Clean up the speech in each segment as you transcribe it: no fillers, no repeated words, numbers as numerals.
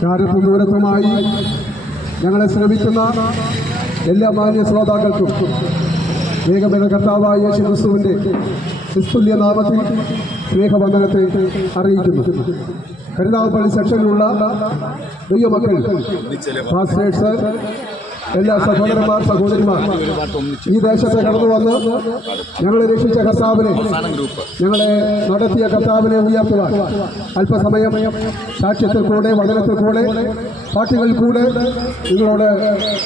ചാരത്തും ദൂരത്തുമായി ഞങ്ങളെ ശ്രമിക്കുന്ന എല്ലാ മാന്യ ശ്രോതാക്കൾക്കും വേഗമെന്ന കർത്താവായ യേശു ക്രിസ്തുവിൻ്റെ ക്രിസ്തുല്യ നാമത്തിൽ സ്നേഹവന്ദനത്തെ അറിയിക്കുന്നു. കരുനാഗപ്പള്ളി സെക്ഷനിലുള്ള ദൈവമക്കൾ, പാസ്റ്റേഴ്സ്, എല്ലാ സഹോദരന്മാർ, സഹോദരിമാർ, ഈ ദേശത്തെ കടന്നു വന്ന് ഞങ്ങളെ രക്ഷിച്ച കർത്താവിനെ, ഞങ്ങളെ നടത്തിയ കർത്താവിനെ ഉയർത്തുവാൻ അല്പസമയം സാക്ഷ്യത്തിൽ കൂടെ, വചനത്തിൽ കൂടെ, പാട്ടുകളിൽ കൂടെ നിങ്ങളോട്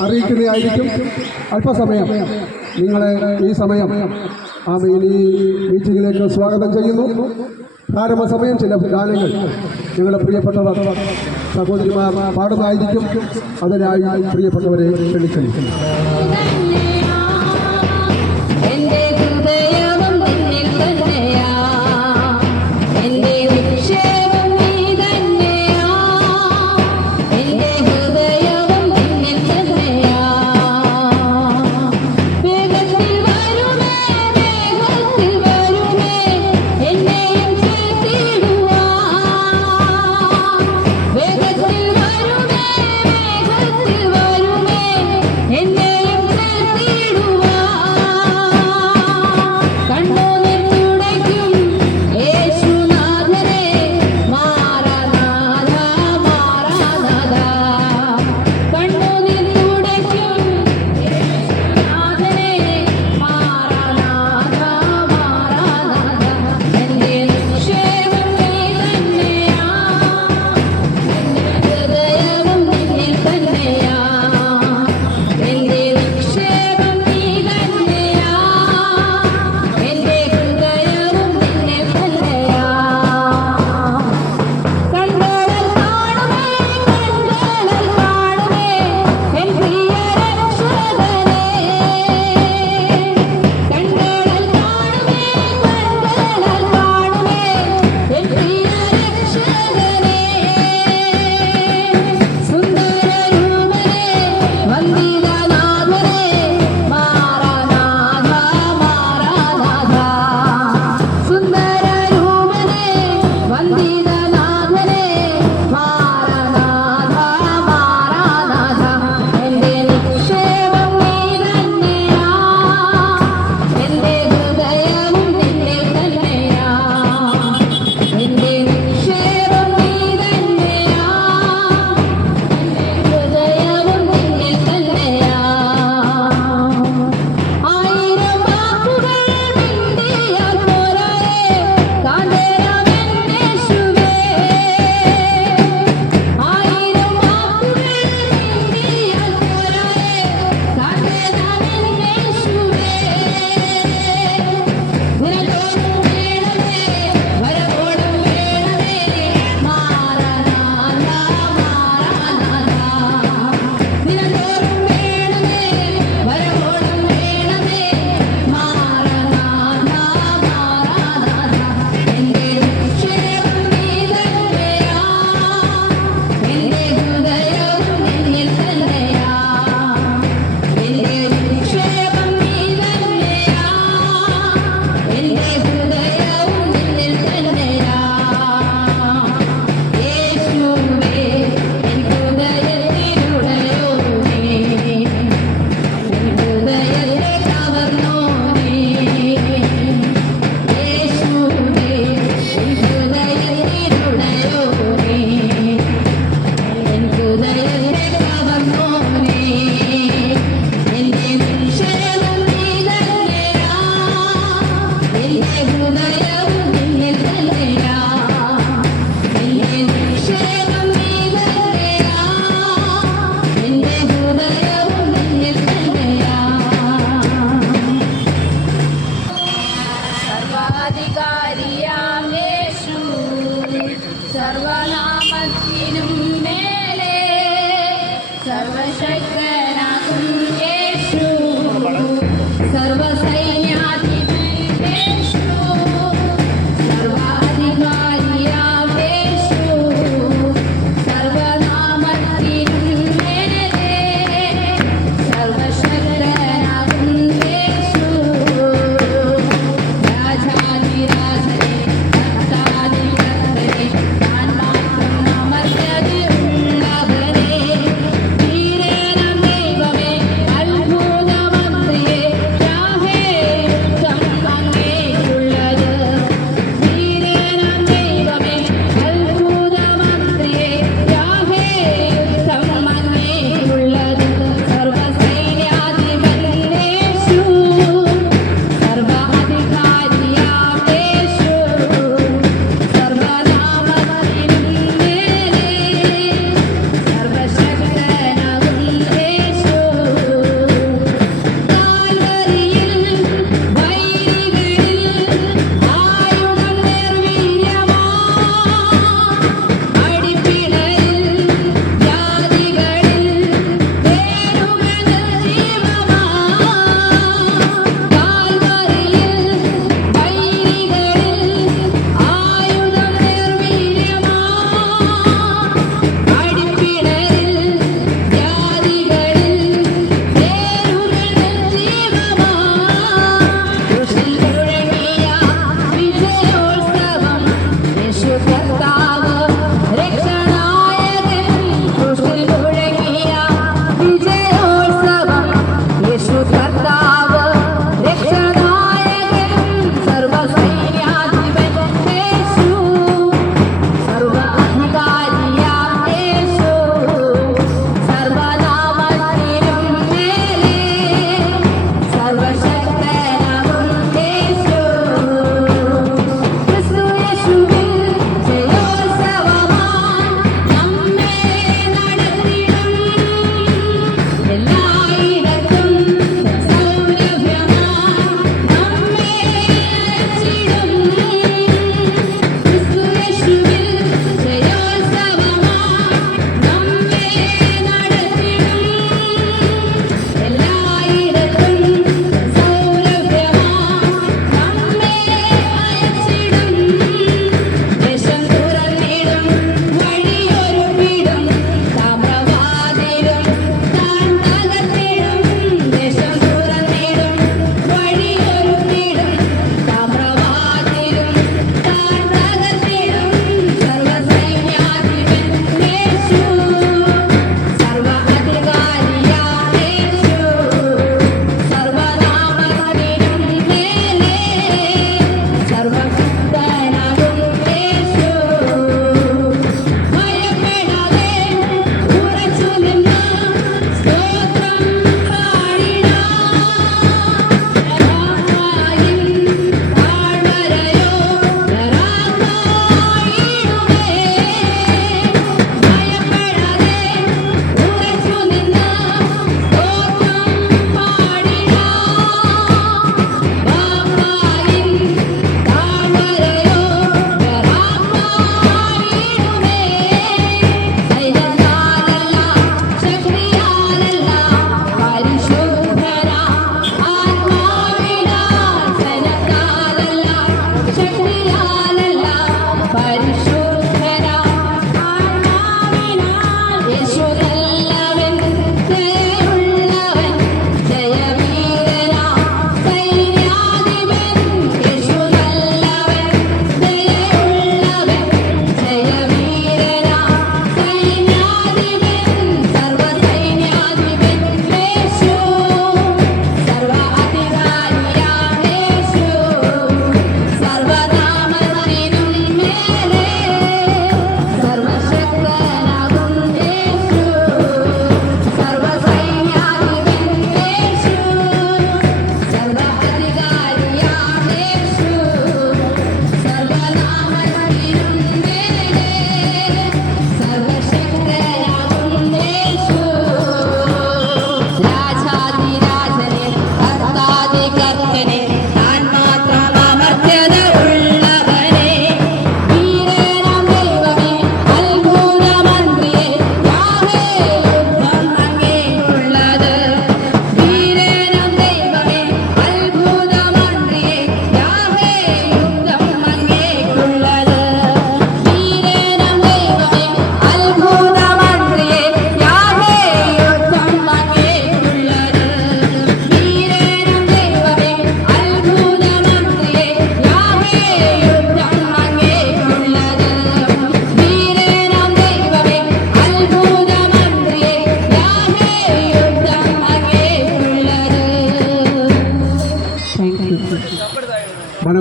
അറിയിക്കുന്നതായിരിക്കും. അല്പസമയം നിങ്ങളെ ഈ സമയം ആമേൻ ഈ മീറ്റിംഗിലേക്ക് സ്വാഗതം ചെയ്യുന്നു. പ്രാരംഭ സമയം ചില ഗാനങ്ങൾ ഞങ്ങളുടെ പ്രിയപ്പെട്ടവർ സഹോദരിമാർ പാടുന്നതായിരിക്കും. അതിനായി പ്രിയപ്പെട്ടവരെ ക്ഷണിക്കുന്നു. എന്നെയും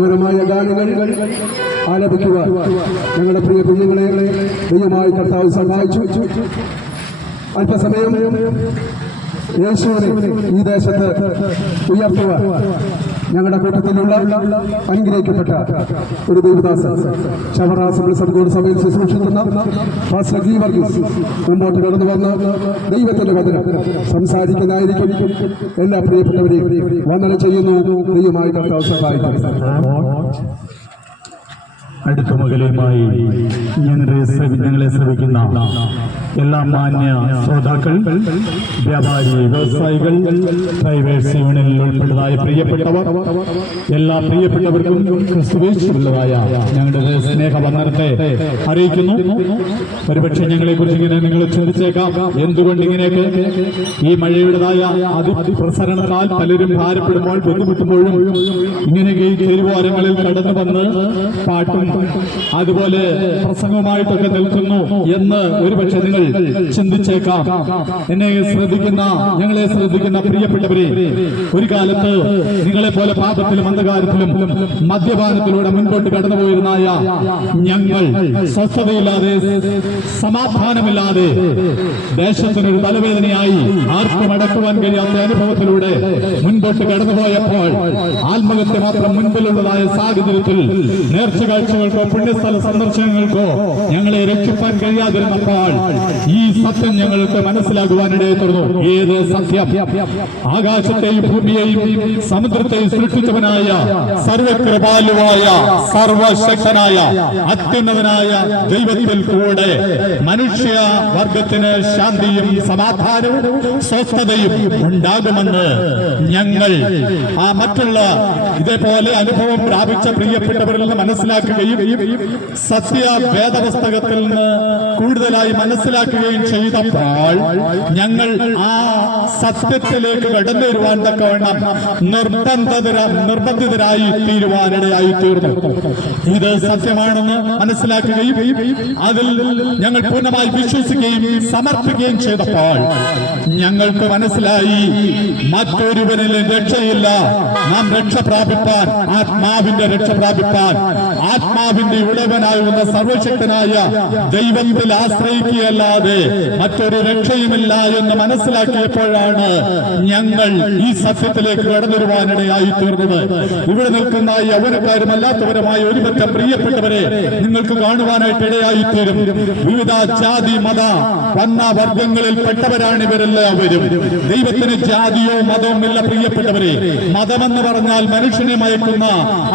മനോഹരമായ ഗാനങ്ങൾ ആലപിക്കുവാൻ ഞങ്ങളുടെ പ്രിയ കുഞ്ഞുങ്ങളെ ദൈവമായി കർത്താവ് സഹായിച്ചു. അല്പസമയം യേശുവിനെ ഈ ദേശത്ത് ഉയർത്തുവാൻ ഞങ്ങളുടെ കൂട്ടത്തിലുള്ള അനുഗ്രഹിക്കപ്പെട്ട ഒരു ദൈവദാസൻ ചവറാസങ്ങൾ സദ്ഗോഡ് സഭയിൽ ശുശ്രൂഷിക്കുന്ന പാസ്റ്റർ ജി വർഗീസ് മുമ്പോട്ട് കടന്നു വന്ന് ദൈവത്തിന്റെ വചനം സംസാരിക്കുന്നതായിരിക്കും. എല്ലാ പ്രിയപ്പെട്ടവരെയും വന്ദനം ചെയ്യുന്നു. ദൈവമായി കർത്താവ് സഹായിക്കും. അടുത്ത മകലുമായി ഞങ്ങളെ ശ്രമിക്കുന്ന എല്ലാ മാന്യ ശ്രോതാക്കൾ, വ്യാപാരി, വ്യവസായികൾ, പ്രൈവറ്റ് യൂണിയനിൽ ഉൾപ്പെട്ടതായ പ്രിയപ്പെട്ടവർ, എല്ലാ പ്രിയപ്പെട്ടവർക്കും ക്രിസ്തുവേശുള്ളതായ ഞങ്ങളുടെ സ്നേഹവന്ദനത്തെ അറിയിക്കുന്നു. ഒരുപക്ഷെ ഞങ്ങളെ കുറിച്ച് ഇങ്ങനെ നിങ്ങൾ ചിന്തിച്ചേക്കാം, എന്തുകൊണ്ട് ഇങ്ങനെയൊക്കെ ഈ മഴയുടേതായ അതിപ്രസരണത്താൽ പലരും ഭാരപ്പെടുമ്പോൾ ബുദ്ധിമുട്ടുമ്പോഴും ഇങ്ങനെയൊക്കെ ഈ തെരുവോരങ്ങളിൽ കടന്നു വന്ന് പാട്ടും അതുപോലെ പ്രസംഗവുമായിട്ടൊക്കെ നിൽക്കുന്നു എന്ന് ഒരുപക്ഷെ നിങ്ങൾ ചിന്തിച്ചേക്കാം. ഞങ്ങളെ ശ്രദ്ധിക്കുന്ന പ്രിയപ്പെട്ടവരെ, ഒരു കാലത്ത് നിങ്ങളെ പോലെ പാപത്തിലും അന്ധകാരത്തിലും മദ്യപാനത്തിലൂടെ മുൻപോട്ട് കടന്നുപോയിരുന്നായ ഞങ്ങൾ സ്വസ്ഥതയില്ലാതെ സമാധാനമില്ലാതെ ദേശത്തിനൊരു തലവേദനയായി ആർക്കും അടക്കുവാൻ കഴിയാത്ത അനുഭവത്തിലൂടെ മുൻപോട്ട് കടന്നുപോയപ്പോൾ ആത്മഹത്യ മാത്രം മുൻപിലുള്ളതായ സാഹചര്യത്തിൽ നേർച്ച കാഴ്ചകൾക്കോ പുണ്യസ്ഥല സന്ദർശനങ്ങൾക്കോ ഞങ്ങളെ രക്ഷിപ്പാൻ കഴിയാതിരുന്നപ്പോൾ ഈ സത്യം ഞങ്ങൾക്ക് മനസ്സിലാകുവാനിടയെ തുടർന്നു. ഏത് സത്യം? ആകാശത്തെയും ഭൂമിയെയും സമുദ്രത്തെയും സൃഷ്ടിച്ചവനായ സർവകൃപാലുവായ സർവശക്തനായ അത്യുന്നതനായ ദൈവത്തിൽ കൂടെ മനുഷ്യ വർഗത്തിന് ശാന്തിയും സമാധാനവും സ്വസ്ഥതയും ഉണ്ടാകുമെന്ന് ഞങ്ങൾ മറ്റുള്ള ഇതേപോലെ അനുഭവം പ്രാപിച്ച പ്രിയപ്പെട്ടവരിൽ നിന്ന് മനസ്സിലാക്കുകയും സത്യ വേദപുസ്തകത്തിൽ നിന്ന് കൂടുതലായി മനസ്സിലാക്കുകയും ചെയ്തപ്പോൾ ഞങ്ങൾ ആ സത്യത്തിലേക്ക് കടന്നു വരുവാൻ തക്കവണ്ണം നിർബന്ധിതരായി തീരുവാനിടയായി തീർന്നു. ഇത് സത്യമാണെന്ന് മനസ്സിലാക്കുകയും അതിൽ ഞങ്ങൾ പൂർണ്ണമായി വിശ്വസിക്കുകയും സമർപ്പിക്കുകയും ചെയ്തപ്പോൾ ഞങ്ങൾക്ക് മനസ്സിലായി, മറ്റൊരുവനിലും രക്ഷയില്ല. നാം രക്ഷ പ്രാപിപ്പാൻ, ആത്മാവിന്റെ രക്ഷ പ്രാപിപ്പാൻ, ആത്മാവിന്റെ ഉടവനാകുന്ന സർവശക്തനായ ദൈവത്തിൽ ആശ്രയിക്കുകയല്ലാതെ മറ്റൊരു രക്ഷയുമില്ല എന്ന് മനസ്സിലാക്കിയപ്പോഴാണ് ഞങ്ങൾ ഈ സത്യത്തിലേക്ക് കടന്നുവരുവാനിടയായി തീർന്നത്. ഇവിടെ നിൽക്കുന്ന യൗവനക്കാരും അല്ലാത്തവരുമായ ഒരുപറ്റം പ്രിയപ്പെട്ടവരെ നിങ്ങൾക്ക് കാണുവാനായിട്ട് ഇടയായി തീരും. വിവിധ ജാതി മത വന്ന വർഗങ്ങളിൽ പെട്ടവരാണ് ഇവരെല്ലാവരും. ദൈവത്തിന് ജാതിയോ മതവും ഇല്ല പ്രിയപ്പെട്ടവരെ. മതമെന്ന് പറഞ്ഞാൽ മനുഷ്യനെ മയക്കുന്ന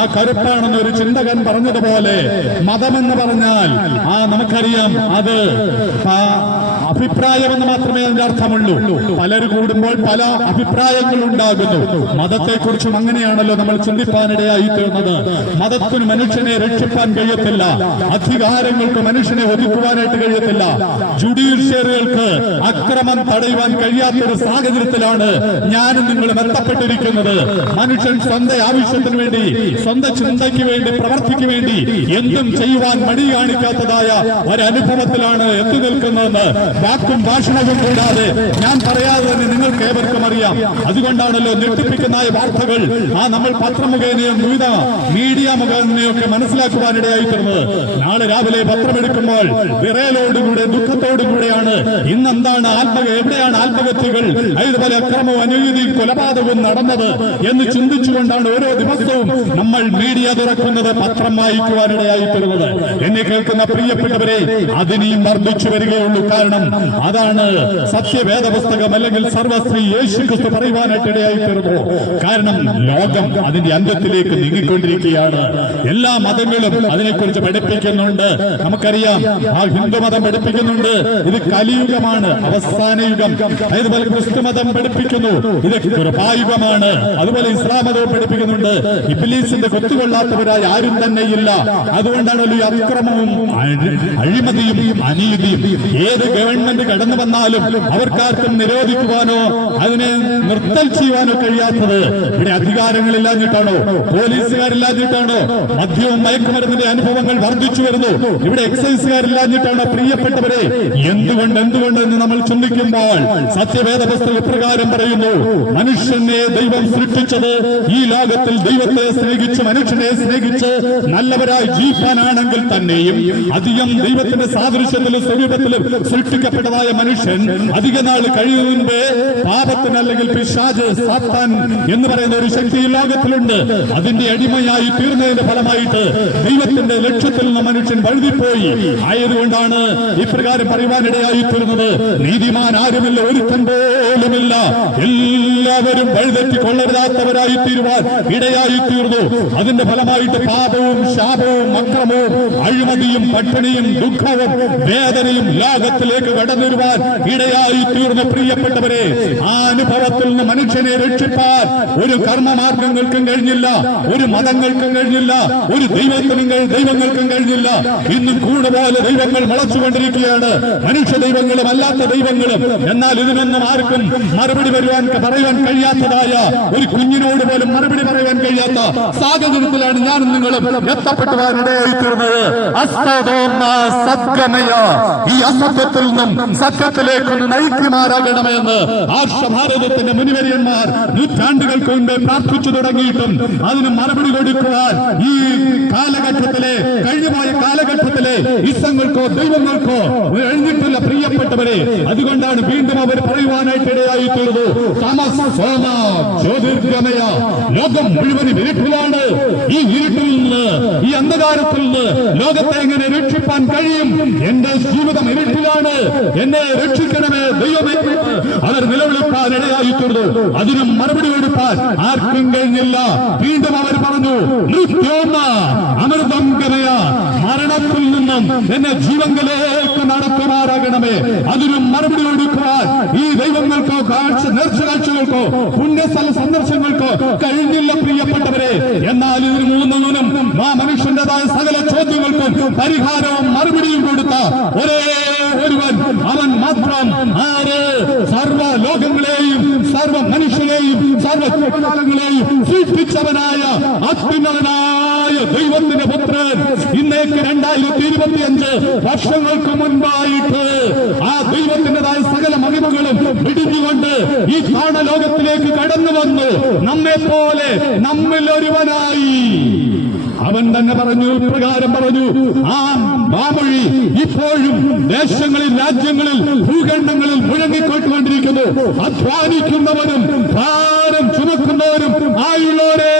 ആ കരുപ്പാണെന്ന് ഒരു ചിന്തകൻ പറഞ്ഞതുപോലെ മതമെന്ന് പറഞ്ഞാൽ നമുക്കറിയാം, അത് അഭിപ്രായമെന്ന് മാത്രമേ അതിന്റെ അർത്ഥമുള്ളൂ. പലര് കൂടുമ്പോൾ പല അഭിപ്രായങ്ങൾ ഉണ്ടാകുന്നു. മതത്തെക്കുറിച്ചും അങ്ങനെയാണല്ലോ നമ്മൾ ചിന്തിപ്പാനിടയായി തീർന്നത്. മതത്തിന് മനുഷ്യനെ രക്ഷിപ്പാൻ കഴിയത്തില്ല, അധികാരങ്ങൾക്ക് മനുഷ്യനെ ഒതുക്കുവാനായിട്ട് കഴിയത്തില്ല, ജുഡീഷ്യറികൾക്ക് അക്രമം തടയുവാൻ കഴിയാത്തൊരു സാഹചര്യത്തിലാണ് ഞാനും നിങ്ങളും ബന്ധപ്പെട്ടിരിക്കുന്നത്. മനുഷ്യൻ സ്വന്തം ആവശ്യത്തിന് വേണ്ടി, സ്വന്തം ചിന്തയ്ക്ക് വേണ്ടി, പ്രവർത്തിക്ക് വേണ്ടി എന്തും ചെയ്യുവാൻ മടി കാണിക്കാത്തതായ ഒരനുഭവത്തിലാണ് എത്തി നിൽക്കുന്നതെന്ന് വാക്കും ഭാഷണവും കൂടാതെ ഞാൻ പറയാതെ തന്നെ നിങ്ങൾക്ക് ഏവർക്കും അറിയാം. അതുകൊണ്ടാണല്ലോ ഞെട്ടിപ്പിക്കുന്ന വാർത്തകൾ നമ്മൾ പത്രമുഖേനയും വിവിധ മീഡിയ മുഖേനയൊക്കെ മനസ്സിലാക്കുവാനിടയായിട്ടുള്ളത്. നാളെ രാവിലെ പത്രമെടുക്കുമ്പോൾ വിറയലോടുകൂടെ ദുഃഖത്തോടുകൂടെയാണ് ഇന്നെന്താണ് എവിടെയാണ് ആത്മഹത്യകൾ, അതുപോലെ അക്രമവും അനീതിയും കൊലപാതകവും നടന്നത് എന്ന് ചിന്തിച്ചുകൊണ്ടാണ് ഓരോ ദിവസവും നമ്മൾ മീഡിയ തുറക്കുന്നത്, പത്രം വായിക്കുവാനിടയായിട്ടുള്ളത്. എന്നെ കേൾക്കുന്ന പ്രിയപ്പെട്ടവരെ, അതിനെയും വർദ്ധിച്ചു വരികയുള്ളൂ. കാരണം അതാണ് സത്യവേദ പുസ്തകം അല്ലെങ്കിൽ സർവസ്ത്രീ യേശുക്രിസ്തു പറയുവാനായിട്ടിടയായി തീർന്നു. കാരണം ലോകം അതിന്റെ അന്ത്യത്തിലേക്ക് നീങ്ങിക്കൊണ്ടിരിക്കുകയാണ്. എല്ലാ മതങ്ങളും അതിനെക്കുറിച്ച് പഠിപ്പിക്കുന്നുണ്ട്. നമുക്കറിയാം, ഹിന്ദുമതം പഠിപ്പിക്കുന്നുണ്ട് ഇത് കലിയുഗമാണ്, അവസാന യുഗം. അതുപോലെ ക്രിസ്തുമതം പഠിപ്പിക്കുന്നു ഇത് കൃപായുഗമാണ്. അതുപോലെ ഇസ്ലാം മതവും പഠിപ്പിക്കുന്നുണ്ട് ഇബ്ലീസിന്റെ കൊത്തുകൊള്ളാത്തവരായ ആരും തന്നെ ഇല്ല. അതുകൊണ്ടാണല്ലോ ഈ അക്രമവും അഴിമതിയും അനീതിയും. ഏത് ഗവൺമെന്റ് വേണ്ടി കടന്നു വന്നാലും അവർക്കാർക്കും നിരോധിക്കുവാനോ അതിനെ നിർത്തൽ ചെയ്യുവാനോ കഴിയാത്തത് ഇവിടെ അധികാരങ്ങളില്ലാഞ്ഞിട്ടാണോ, പോലീസുകാരില്ലാഞ്ഞിട്ടാണോ, മദ്യവും മയക്കുമരുന്നിന്റെ അനുഭവങ്ങൾ വർദ്ധിച്ചു വരുന്നു, ഇവിടെ എക്സൈസുകാരില്ലാഞ്ഞിട്ടാണോ? പ്രിയപ്പെട്ടവരെ, എന്തുകൊണ്ടെന്ന് നമ്മൾ ചിന്തിക്കുമ്പോൾ സത്യവേദ പുസ്തക പ്രകാരം പറയുന്നു, മനുഷ്യനെ ദൈവം സൃഷ്ടിച്ചത് ഈ ലോകത്തിൽ ദൈവത്തെ സ്നേഹിച്ച് മനുഷ്യനെ സ്നേഹിച്ച് നല്ലവരായി ജീവിക്കാനാണെങ്കിൽ തന്നെയും അധികം ദൈവത്തിന്റെ സാദൃശ്യത്തിലും സ്വരൂപത്തിലും സൃഷ്ടിക്കപ്പെട്ടതായ മനുഷ്യൻ അധിക നാൾ കഴിയുന്നതിന് പാപത്തിന് അല്ലെങ്കിൽ പിശാച് സാത്താൻ എന്ന് പറയുന്ന ഒരു ശക്തി ഈ ലോകത്തിലുണ്ട്. അതിന്റെ അടിമയായി തീർന്നതിന്റെ ഫലമായിട്ട് ദൈവത്തിന്റെ ലക്ഷ്യത്തിൽ നിന്ന് മനുഷ്യൻ വഴുതിപ്പോയി. ആയതുകൊണ്ടാണ് ഇപ്രകാരം പറയുവാനിടയായി തീർന്നത്, നീതിമാൻ ആരുമില്ല, ഒരുത്തൻ പോലുമില്ല, എല്ലാവരും വഴിതെറ്റി കൊള്ളരുതാത്തവരായി തീരുവാൻ ഇടയായി തീർന്നു. അതിന്റെ ഫലമായിട്ട് പാപവും ശാപവും അക്രമവും അഴിമതിയും പട്ടിണിയും ദുഃഖവും വേദനയും ലോകത്തിലേക്ക് കടന്നുവരുവാൻ ഇടയായി തീർന്നു. പ്രിയപ്പെട്ടവരെ, ആ അനുഭവത്തിൽ നിന്ന് മനുഷ്യനെ രക്ഷിപ്പാൻ ഒരു കർമ്മമാർഗങ്ങൾക്കും കഴിഞ്ഞില്ല, ഒരു മതങ്ങൾക്കും കഴിഞ്ഞില്ല, ഒരു ദൈവങ്ങൾക്കും കഴിഞ്ഞില്ല. ഇന്നും കൂടുതൽ ദൈവങ്ങൾ വളച്ചുകൊണ്ടിരിക്കുകയാണ്, മനുഷ്യ ദൈവങ്ങളും അല്ലാത്ത ദൈവങ്ങളും. എന്നാൽ ഇതിനൊന്നും ആർക്കും മറുപടി പറയാൻ കഴിയാത്തതായ ഒരു കുഞ്ഞിനോട് പോലും മറുപടി പറയാൻ കഴിയാത്ത സാഹചര്യത്തിലാണ് ഞാനും നിങ്ങളും എത്തപ്പെട്ടുവാനിടയായി തീർന്നത്. ഈ അസത്യത്തിൽ നിന്നും സത്യത്തിലേക്കൊന്ന് നയിക്കുമാറാകണമെന്ന് ആർഷഭാരതത്തിന്റെ മുനിവര്യന്മാർ നൂറ്റാണ്ടുകൾക്ക് മുമ്പേ പ്രാർത്ഥിച്ചു തുടങ്ങിയിട്ടും അതിന് മറുപടി കൊടുക്കുവാൻ ഈ കാലഘട്ടത്തിലെ കഴിഞ്ഞുപോയ കാലഘട്ടത്തിലെ ഇസങ്ങൾക്കോ ദൈവങ്ങൾക്കോ എഴുതിയിട്ടില്ല. പ്രിയപ്പെട്ടവരെ, അതുകൊണ്ടാണ് വീണ്ടും അവർ പറയുവാനായിട്ട് ഇടയായി തീർന്നു, ജ്യോതിർഗമയ, ലോകം മുഴുവൻ ഇരുട്ടിലാണ്. ഈ ഇരുട്ടിൽ നിന്ന്, ഈ അന്ധകാരത്തിൽ നിന്ന് ലോകത്തെ എങ്ങനെ രക്ഷിപ്പാൻ കഴിയും? എന്റെ ജീവിതം ഇരുട്ടിലാണ്, എന്നെ രക്ഷിക്കണമേ ദൈവമേ, അവർ നിലവിളിപ്പാൻ ഇടയായി തീർന്നു. അതിനും മറുപടി കൊടുപ്പാൻ ആർക്കും കഴിഞ്ഞില്ല. വീണ്ടും അവർ പറഞ്ഞു, അമൃതം ഗമയ, മരണത്തിൽ നിന്നും എന്നെ ജീവങ്കിലേക്ക് നടത്തുമാറാകണമേ. അതിനും മറുപടി കൊടുക്കുവാൻ ഈ ദൈവങ്ങൾക്കോ നേർച്ചകാഴ്ചകൾക്കോ പുണ്യസ്ഥല സന്ദർശനങ്ങൾക്കോ കഴിഞ്ഞില്ല. പ്രിയപ്പെട്ടവരെ, എന്നാൽ ഇതിന് മൂന്നിനും ആ മനുഷ്യന്റേതായ സകല ചോദ്യങ്ങൾക്കും പരിഹാരവും മറുപടിയും കൊടുത്ത ഒരേ ഒരുവൻ, അവൻ മാത്രം. ആര്? സർവ ലോകങ്ങളെയും സർവ മനുഷ്യരെയും സർവകാലങ്ങളെയും സൃഷ്ടിച്ചവനായ അത്യുന്നതനായ ദൈവത്തിന്റെ പുത്രൻ ഇന്നേക്ക് 2025 വർഷങ്ങൾക്ക് മുൻപായിട്ട് ആ ദൈവത്തിൻ്റെതായ സകല മഹിമകളും പിടിഞ്ഞുകൊണ്ട് ഈ താണലോകത്തിലേക്ക് കടന്നു വന്നു. നമ്മെ പോലെ നമ്മിൽ ഒരുവനായി അവൻ തന്നെ പറഞ്ഞു, പ്രകാരം പറഞ്ഞു, ആ വാമൊഴി ഇപ്പോഴും ദേശങ്ങളിൽ, രാജ്യങ്ങളിൽ, ഭൂഖണ്ഡങ്ങളിൽ മുഴങ്ങിക്കൊണ്ടുകൊണ്ടിരിക്കുന്നു. അധ്വാനിക്കുന്നവരും ഭാരം ചുമക്കുന്നവരും ആയുള്ളവരെ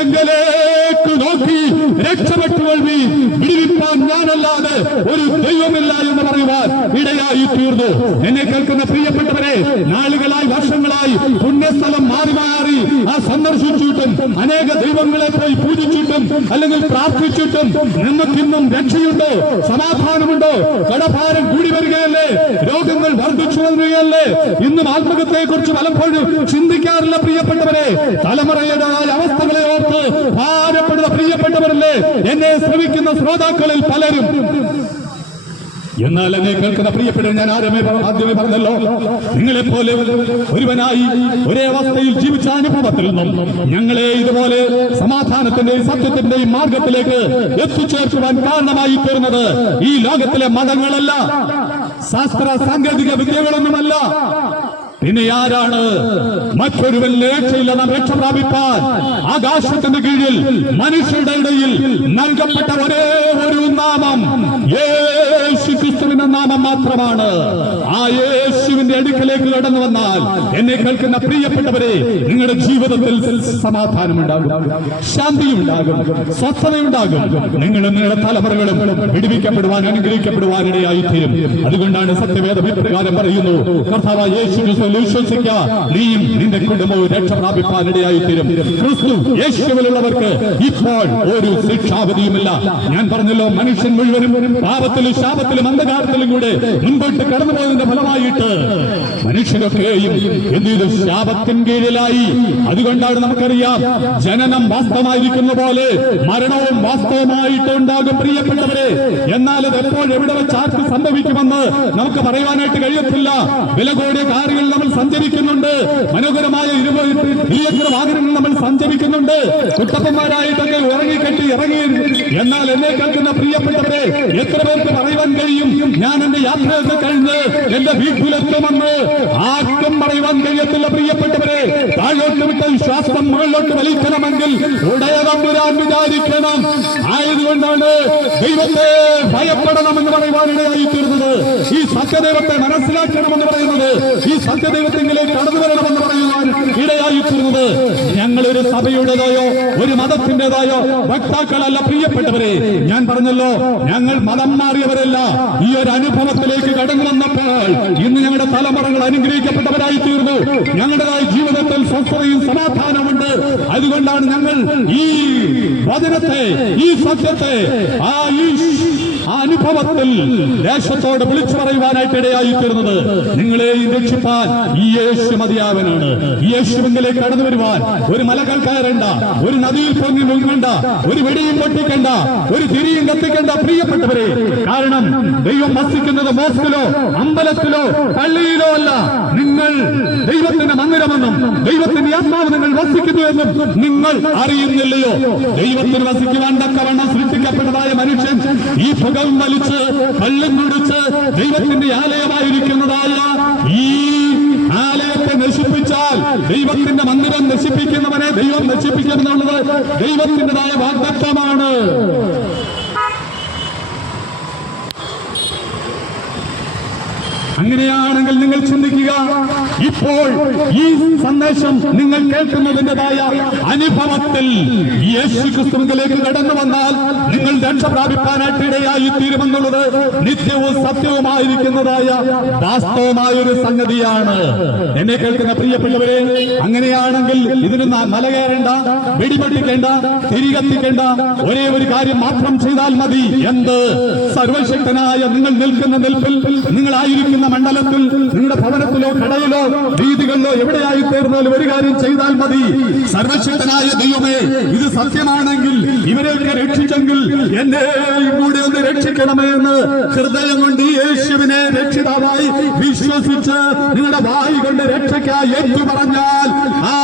എങ്കിലേക്ക് നോക്കി രക്ഷപ്പെട്ടുകൊള്ളി, വിടിവിപ്പാൻ ഞാനല്ലാതെ ഒരു ദൈവമില്ല എന്ന് പറയുവാൻ ഇടയായി തീർന്നു. എന്നെ കേൾക്കുന്ന പ്രിയപ്പെട്ടവരെ, നാളുകളായി വർഷങ്ങളായി പുണ്യസ്ഥലം മാറി മാറി ആ സന്ദർശിച്ചിട്ടും അനേക ദൈവങ്ങളെ പോയി പൂജിച്ചിട്ടും അല്ലെങ്കിൽ പ്രാർത്ഥിച്ചിട്ടും നമുക്കിന്നും രക്ഷയുണ്ടോ? സമാധാനമുണ്ടോ? കടഭാരം കൂടി വരികയല്ലേ? രോഗങ്ങൾ വർദ്ധിച്ചു വരികയല്ലേ? ഇന്നും ആത്മഹത്യയെ കുറിച്ച് പലപ്പോഴും ചിന്തിക്കാറില്ല. പ്രിയപ്പെട്ടവരെ, തലമുറയുടേതായ അവസ്ഥകളെ ഓർത്ത് ഭാരപ്പെടുന്ന പ്രിയപ്പെട്ടവരല്ലേ എന്നെ ശ്രമിക്കുന്ന ശ്രോതാക്കളിൽ പലരും. എന്നാൽ എന്നെ കേൾക്കുന്ന പ്രിയപ്പെട്ടവർ, ഞാൻ ആദ്യമേ പറഞ്ഞല്ലോ, നിങ്ങളെപ്പോലെ ഒരുവനായി ഒരേ അവസ്ഥയിൽ ജീവിച്ച അനുഭവത്തിൽ നിന്നും ഞങ്ങളെ ഇതുപോലെ സമാധാനത്തിന്റെയും സത്യത്തിന്റെയും മാർഗത്തിലേക്ക് എത്തിച്ചേർക്കുവാൻ കാരണമായി തീർന്നത് ഈ ലോകത്തിലെ മതങ്ങളല്ല, ശാസ്ത്ര സാങ്കേതിക വിദ്യകളൊന്നുമല്ല. പിന്നെ ആരാണ്? മറ്റൊരുവൻ രക്ഷയില്ല. നാം രക്ഷ പ്രാപിപ്പാൻ ആകാശത്തിന്റെ കീഴിൽ മനുഷ്യരുടെ ഇടയിൽ നൽകപ്പെട്ട ഒരേ ഒരു നാമം യേശു ക്രിസ്തുവിന്റെ നാമം മാത്രമാണ്. ആ യേശുവിന്റെ അടുക്കലേക്ക് കടന്നു വന്നാൽ എന്നെ കേൾക്കുന്ന പ്രിയപ്പെട്ടവരെ, നിങ്ങളുടെ ജീവിതത്തിൽ സമാധാനമുണ്ടാകും, ശാന്തിയുണ്ടാകും, സ്വസ്ഥതയുണ്ടാകും. നിങ്ങളും നിങ്ങളുടെ തലമുറകളും വിടുവിക്കപ്പെടുവാൻ, അനുഗ്രഹിക്കപ്പെടുവാൻ ഇടയായി തീരും. അതുകൊണ്ടാണ് സത്യവേദം ഇപ്രകാരം പറയുന്നു, കർത്താവായ യേശു ക്രിസ്തു വിശ്വസിക്കുക, നീയും നിന്റെ കുടുംബവും രക്ഷ പ്രാപിപ്പാൻ ഇടയായി തീരും. ക്രിസ്തു യേശുവിലുള്ളവർക്ക് ഇപ്പോൾ ഒരു ശിക്ഷാവധിയുമില്ല. ഞാൻ പറഞ്ഞല്ലോ, മനുഷ്യൻ മുഴുവനും പാപത്തിലും ശാപത്തിലും അന്ധകാരത്തിലും കൂടെ മുൻപോട്ട് കടന്നു പോയതിന്റെ ഫലമായിട്ട് മനുഷ്യരൊക്കെയും എന്ത് ചെയ്തു? ശാപത്തിൻ കീഴിലായി. അതുകൊണ്ടാണ് നമുക്കറിയാം, ജനനം വാസ്തവമായിരിക്കുന്ന പോലെ മരണവും വാസ്തവമായിട്ടുണ്ടാകും പ്രിയപ്പെട്ടവരെ. എന്നാൽ അത് എപ്പോൾ എവിടെ വെച്ച് ആർക്ക് സംഭവിക്കുമെന്ന് നമുക്ക് പറയുവാനായിട്ട് കഴിയത്തില്ല. വില കൂടിയ കാറുകളിൽ നമ്മൾ സഞ്ചരിക്കുന്നുണ്ട്, മനോഹരമായ ഇരുചക്ര വാഹനങ്ങൾ നമ്മൾ സഞ്ചരിക്കുന്നുണ്ട്, കുട്ടപ്പന്മാരായിട്ടൊക്കെ ഉറങ്ങിക്കെട്ടി ഇറങ്ങി. എന്നാൽ എന്നെ കേൾക്കുന്ന പ്രിയപ്പെട്ടവരെ, എത്ര പേർക്ക് പറയുവാൻ കഴിയും ഞാൻ എന്റെ യാത്രയൊക്കെ കഴിഞ്ഞ് എന്റെ വീട്ടിലെത്തുമെന്ന്? ആർക്കും പറയുവാൻ കഴിയത്തില്ല പ്രിയപ്പെട്ടവരെ. താഴോട്ട് വിട്ട ശ്വാസം മുകളിലോട്ട് വലിക്കണമെങ്കിൽ ഉടയതമ്പുരാൻ വിചാരിക്കണം. ആയതുകൊണ്ടാണ് ദൈവത്തെ ഭയപ്പെടണമെന്ന് പറയുവാനിടയായി തീർന്നത്. ഈ സത്യദൈവത്തെ മനസ്സിലാക്കണമെന്ന് പറയുന്നത്, ഈ സത്യദൈവത്തിലേക്ക് കടന്നു വരണമെന്ന് പറയുവാൻ ഇടയായി തീർന്നത്. ഞങ്ങളൊരു സഭയുടേതായോ ഒരു മതത്തിന്റേതായോ വക്താക്കളല്ല പ്രിയപ്പെട്ടവരെ. ഞാൻ പറഞ്ഞല്ലോ, ഞങ്ങൾ മതം മാറിയവരല്ല. ഈ ഒരു അനുഭവത്തിലേക്ക് കടന്നു വന്നപ്പോൾ ഇന്ന് ഞങ്ങളുടെ തലമുറകൾ അനുഗ്രഹിക്കപ്പെട്ടവരായി തീർന്നു. ഞങ്ങളുടേതായ ജീവിതത്തിൽ സ്വസ്ഥതയും സമാധാനമുണ്ട്. അതുകൊണ്ടാണ് ഞങ്ങൾ ഈ വചനത്തെ, ഈ സത്യത്തെ, ആ അനുഭവത്തിൽ ദേശത്തോട് വിളിച്ചു പറയുവാനായിട്ട് ഇടയായി തീർന്നത്. നിങ്ങളെയും രക്ഷിപ്പാൻ ഈ യേശു മതിയാവനാണ്. ഈ യേശുവിലേക്ക് കടന്നു വരുവാൻ ഒരു മലകൾ കയറേണ്ട, ഒരു നദിയിൽ പൊങ്ങി മുങ്ങണ്ട, ഒരു വെടിയും പൊട്ടിക്കണ്ട, ഒരു തിരിയും കത്തിക്കണ്ട പ്രിയപ്പെട്ടവരെ. കാരണം ദൈവം വസിക്കുന്നത് മോസ്കിലോ അമ്പലത്തിലോ പള്ളിയിലോ അല്ല. നിങ്ങൾ ദൈവത്തിന്റെ മന്ദിരമെന്നും ദൈവത്തിന്റെ ആത്മാവ് നിങ്ങൾ വസിക്കുന്നു എന്നും നിങ്ങൾ അറിയുന്നില്ലയോ? ദൈവത്തിന് വസിക്കുവാൻ തക്കവണ്ണം സൃഷ്ടിക്കപ്പെട്ടതായ മനുഷ്യൻ ഈ പുകം വലിച്ച് കള്ളും കുടിച്ച് ദൈവത്തിന്റെ ആലയമായിരിക്കുന്നതായ ഈ ആലയത്തെ നശിപ്പിച്ചാൽ ദൈവത്തിന്റെ മന്ദിരം നശിപ്പിക്കുന്നവനെ ദൈവം നശിപ്പിക്കുമെന്നുള്ളത് ദൈവത്തിൻ്റെതായ വാഗ്ദത്തമാണ്. അങ്ങനെയാണെങ്കിൽ നിങ്ങൾ ചിന്തിക്കുക, ഇപ്പോൾ ഈ സന്ദേശം നിങ്ങൾ കേൾക്കുന്നതിൻ്റെതായ അനുഭവത്തിൽ യേശുക്രിസ്തുവിലേക്ക് കടന്നു വന്നാൽ നിങ്ങൾ രക്ഷ പ്രാപിപ്പാനായിട്ട് ഇടയായി തീരുമെന്നുള്ളത് നിത്യവും സത്യവുമായിരിക്കുന്നതായ വാസ്തവമായ ഒരു സംഗതിയാണ്. എന്നെ കേൾക്കുന്ന പ്രിയപ്പെട്ടവരെ, അങ്ങനെയാണെങ്കിൽ ഇതിന് മല കയറേണ്ട, വെടിപൊട്ടിക്കേണ്ട, തിരികത്തിക്കേണ്ട, ഒരേ ഒരു കാര്യം മാത്രം ചെയ്താൽ മതി. എന്ത്? സർവശക്തനായ നിങ്ങൾ നിൽക്കുന്ന നിൽപ്പിൽ, നിങ്ങളായിരിക്കുന്ന മണ്ഡലത്തിൽ, നിങ്ങളുടെ ഭവനത്തിലോ കടയിലോ രീതികളിലോ എവിടെയായി തീർന്നാലും ഒരു കാര്യം ചെയ്താൽ മതി. സർവശക്തനായ ദൈവമേ, ഇത് സത്യമാണെങ്കിൽ, ഇവരെയൊക്കെ രക്ഷിച്ചെങ്കിൽ എന്നെയും കൂടെ ഒന്ന് രക്ഷിക്കണമേ എന്ന് ഹൃദയം കൊണ്ട് യേശുവിനെ രക്ഷിതാവായി വിശ്വസിച്ച് നിങ്ങളുടെ വായി കൊണ്ട് രക്ഷയ്ക്കായി ഏറ്റു പറഞ്ഞാൽ ആ